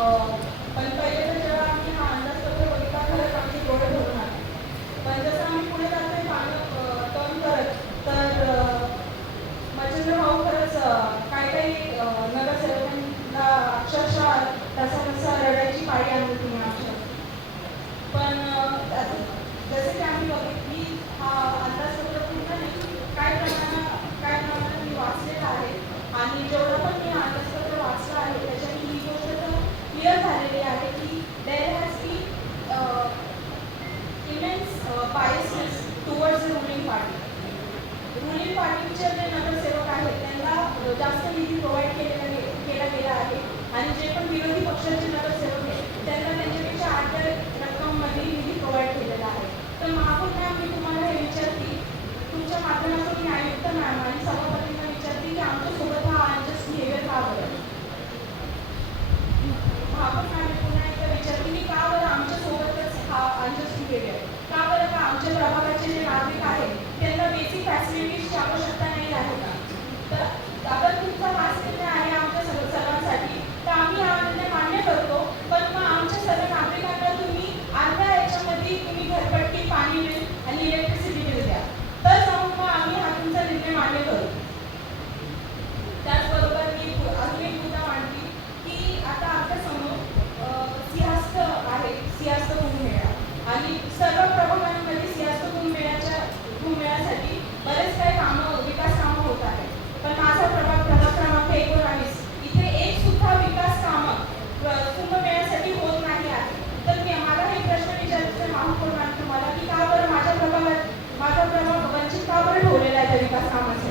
पण पहिले तर जेव्हा आम्ही हा अंदाजपत्र बघितला खरंच आमचे डोळे भरून आले. पण जसं आम्ही पुढे जातोय पानं टर्न करत तर मच्छिंद्र भाऊ खरंच काही काही नगरसेवकांना अक्षरशः तसा रडायची पाळी आणली तुम्ही आमच्या. पण जसे की आम्ही बघितली हा अंदाजपत्र पूर्ण नाही काय प्रमाणात मी वाचलेला आहे आणि जेवढं पण मी अंदाजपत्र वाचलं आहे त्याच्याने ही गोष्ट तर क्लिअर झालेली आहे की there has been immense biases towards the ruling party. Ruling पार्टीचे जे नगरसेवक आहेत त्यांना जास्त निधी प्रोव्हाइड केला गेला आहे आणि जे पण विरोधी पक्षाचे नगरसेवक आहेत त्यांना त्यांच्यापेक्षा आठ्या रक्कममध्ये निधी प्रोव्हाइड केलेला आहे. तर महापौर मॅम मी तुम्हाला हे विचारते तुमच्या माध्यमातून मी आयुक्त मॅम आणि सभापतींना विचारते की आमच्यासोबत हा अनजस्ट बिहेवियर का बरं. महापौर मॅम मी पुन्हा एकदा विचारते की का बरं आमच्यासोबतच हा अनजस्ट बिहेवियर का बरं. का आमच्या प्रभागाचे जे नागरिक आहेत त्यांना बेसिक फॅसिलिटीजची आवश्यकता नाही आहे का. तर अगर तुमचा हाच निर्णय आहे आमच्या सर्वांसाठी तर आम्ही हा निर्णय मान्य करतो. पण मग आमच्या सर्व नागरिकांना तुम्ही अर्ध्या याच्यामध्ये तुम्ही घरपट्टी पाणी बिल आणि इलेक्ट्रिसिटी बिल द्या तर जाऊन मग आम्ही हा तुमचा निर्णय मान्य करू. त्याचबरोबर मी अजून एक मुद्दा मांडते की आता आपल्यासमोर सिंहस्थ आहे, सिंहस्थ कुंभमेळा आणि सर्व प्रभागांमध्ये सिंहस्थ कुंभमेळ्यासाठी बरेच काही कामं विकास कामं होत आहेत. पण माझा प्रभाग क्रमांक 19 इथे एक सुद्धा विकास कामं कुंभमेळ्यासाठी होत नाही आहे. तर मला हे प्रश्न विचारायचे आहे महापौर मॅम तुम्हाला की का बरं माझा प्रभाग वंचित का बरं ठेवलेला आहे त्या विकास कामासाठी.